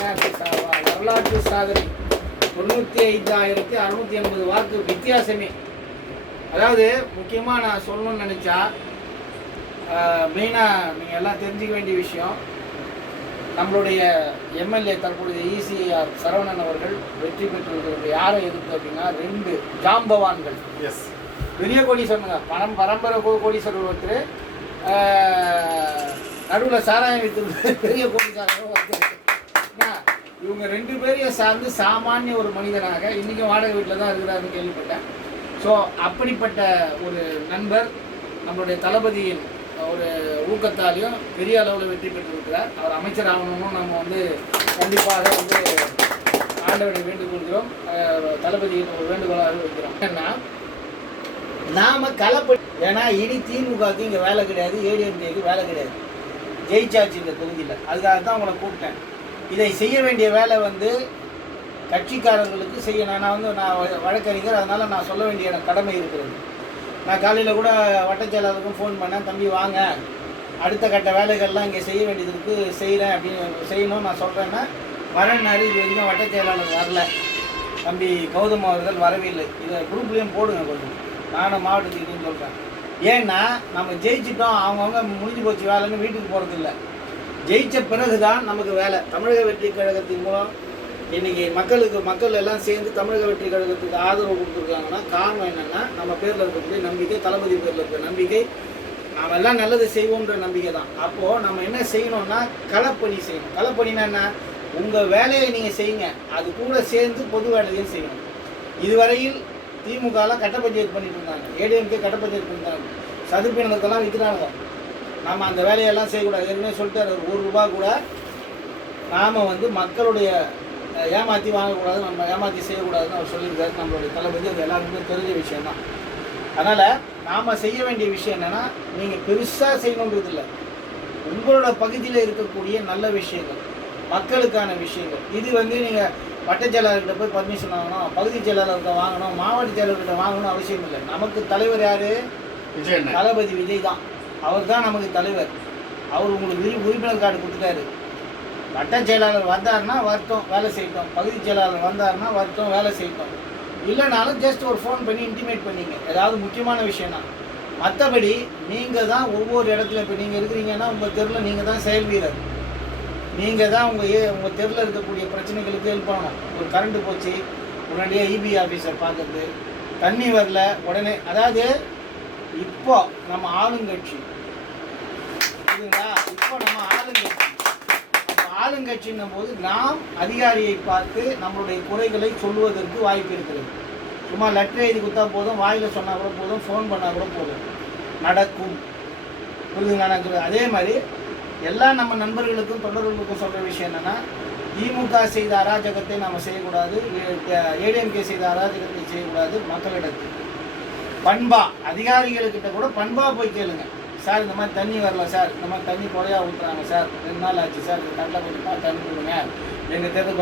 வரலாற்று சாதனை 95,680 வாக்கு வித்தியாசமே. அதாவது முக்கியமாக நான் சொல்லணும்னு நினச்சா மெயினாக நீங்கள் எல்லாம் தெரிஞ்சுக்க வேண்டிய விஷயம், நம்மளுடைய எம்எல்ஏ தற்பொழுது ECR சரவணன் அவர்கள் வெற்றி பெற்றிருக்கிறது யாரை எதிர்த்து அப்படின்னா 2 ஜாம்பவான்கள். எஸ், பெரிய கோடீஸ்வரனுங்க, பரம்பரை கோடீஸ்வரர் ஒருத்தர், நடுவில் சாராயம் வைத்து பெரிய கோடீஸ்வரர் ஒருத்தர். இவங்க 2 பேரையும் சார்ந்து சாமானிய ஒரு மனிதனாக இன்றைக்கும் வாடகை வீட்டில் தான் இருக்கிறாருன்னு கேள்விப்பட்டேன். ஸோ அப்படிப்பட்ட ஒரு நண்பர் நம்மளுடைய தளபதியின் ஒரு ஊக்கத்தாலையும் பெரிய அளவில் வெற்றி பெற்றிருக்கிறார். அவர் அமைச்சர் ஆகணும்னு நம்ம கண்டிப்பாக ஆண்டவனை வேண்டுகொள்கிறோம், தளபதியின் ஒரு வேண்டுகோளாக வைக்கிறோம். ஏன்னா நாம் களப்படி, ஏன்னா இனி திமுகவுக்கு இங்கே வேலை கிடையாது, ADMKக்கு வேலை கிடையாது, ஜெயிச்சாச்சு இந்த தொகுதியில். அதுக்காக தான் உங்களை கூப்பிட்டேன். இதை செய்ய வேண்டிய வேலை கட்சிக்காரர்களுக்கு செய்யணும். நான் வழக்கறிஞர், அதனால் நான் சொல்ல வேண்டிய எனக்கு கடமை இருக்கிறது. நான் காலையில் கூட வட்டச் செயலாளருக்கும் ஃபோன் பண்ணேன், தம்பி வாங்க, அடுத்த கட்ட வேலைகள்லாம் இங்கே செய்ய வேண்டியது இருக்குது, செய்கிறேன் அப்படின்னு செய்யணும் நான் சொல்கிறேன்னா வரேன்னாரு. இது வரைக்கும் வட்டச் செயலாளர் வரல, தம்பி கௌதம் அவர்கள் வரவே இல்லை. இதை குரூப்லேயும் போடுங்க கொஞ்சம், நானும் மாவட்டத்துக்குன்னு சொல்கிறேன். ஏன்னா நம்ம ஜெயிச்சிட்டோம், அவங்கவுங்க முடிஞ்சு போச்சு வேலைன்னு வீட்டுக்கு போகிறதில்ல. ஜெயித்த பிறகு தான் நமக்கு வேலை. தமிழக வெற்றி கழகத்தின் மூலம் இன்றைக்கி மக்கள் எல்லாம் சேர்ந்து தமிழக வெற்றி கழகத்துக்கு ஆதரவு கொடுத்துருக்காங்கன்னா காரணம் என்னென்னா, நம்ம பேரில் இருக்கக்கூடிய நம்பிக்கை, தளபதி பேரில் இருக்கிற நம்பிக்கை, நாம் எல்லாம் நல்லது செய்வோன்ற நம்பிக்கை தான். அப்போது நம்ம என்ன செய்யணும்னா களப்பணி செய்யணும். களப்பணினா என்ன? உங்கள் வேலையை நீங்கள் செய்யுங்க, அது கூட சேர்ந்து பொது வேலையும் செய்யணும். இதுவரையில் திமுகலாம் கட்ட பஞ்சாயத்து பண்ணிட்டு இருந்தாங்க, ADMK கட்ட பஞ்சாயத்து பண்ணிட்டாங்க, சதுப்பினங்களுக்கெல்லாம் விற்கிறாங்க. நாம் அந்த வேலையெல்லாம் செய்யக்கூடாது. ஏற்கனவே சொல்லிட்டார், ₹1 கூட நாம் மக்களுடைய ஏமாற்றி வாங்கக்கூடாது, நம்ம ஏமாற்றி செய்யக்கூடாதுன்னு அவர் சொல்லியிருக்காரு நம்மளுடைய தளபதி. அது எல்லாருக்குமே தெரிஞ்ச விஷயம்தான். அதனால் நாம் செய்ய வேண்டிய விஷயம் என்னென்னா, நீங்கள் பெருசாக செய்யணுன்றது இல்லை, உங்களோட பகுதியில் இருக்கக்கூடிய நல்ல விஷயங்கள், மக்களுக்கான விஷயங்கள். இது நீங்கள் வட்டச் செயலாளர்கிட்ட போய் பர்மிஷன் வாங்கணும், பகுதி செயலாளர்கிட்ட வாங்கணும், மாவட்ட செயலாளர்கிட்ட வாங்கணும் அவசியம் இல்லை. நமக்கு தலைவர் யார்? தளபதி விஜய் தான். அவர் தான் நமக்கு தலைவர். அவர் உங்களுக்கு உறுப்பினர் கார்டு கொடுத்துட்டாரு. வட்டச் செயலாளர் வந்தார்னா வரட்டும், வேலை செய்யட்டும். பகுதி செயலாளர் வந்தார்னா வரட்டும், வேலை செய்யட்டும். இல்லைனாலும் ஜஸ்ட் ஒரு ஃபோன் பண்ணி இன்டிமேட் பண்ணிங்க, ஏதாவது முக்கியமான விஷயம்னா. மற்றபடி நீங்கள் தான் ஒவ்வொரு இடத்துல, இப்போ நீங்கள் இருக்கிறீங்கன்னா உங்கள் தெருவில் நீங்கள் தான் செயல் வீரர். நீங்கள் தான் உங்கள் தெருவில் இருக்கக்கூடிய பிரச்சனைகளுக்கு ஹெல்ப் பண்ணணும். ஒரு கரண்ட்டு போச்சு, உடனடியாக EB ஆஃபீஸர் பார்க்குறது, தண்ணி வரல உடனே, அதாவது இப்போ நம்ம ஆளுங்கட்சி இதுங்களா, இப்போ நம்ம ஆளுங்கட்சின்னும் போது நாம் அதிகாரியை பார்த்து நம்மளுடைய குறைகளை சொல்லுவதற்கு வாய்ப்பு இருக்கிறது. சும்மா லெட்டர் எழுதி கொடுத்தா போதும், வாயில் சொன்னால் கூட போதும், ஃபோன் பண்ணால் கூட போதும், நடக்கும். புரியுதுங்களா நான் சொல்லுவேன். அதே மாதிரி எல்லா நம்ம நண்பர்களுக்கும் தொண்டர்களுக்கும் சொல்கிற விஷயம் என்னென்னா, திமுக செய்த அராஜகத்தை நாம் செய்யக்கூடாது, ADMK செய்த அராஜகத்தை செய்யக்கூடாது. மக்களிடத்தில் பண்பா, அதிகாரிகளுக்கிட்ட கூட பண்பா போய் கேளுங்க. சார் இந்த மாதிரி தண்ணி வரல சார், இந்த மாதிரி தண்ணி குறையா ஊற்றுறாங்க சார், 2 நாள் ஆச்சு சார், கரெக்டாக கொஞ்சம் பார்த்து அனுப்பிடுங்க, எங்கள் தெரு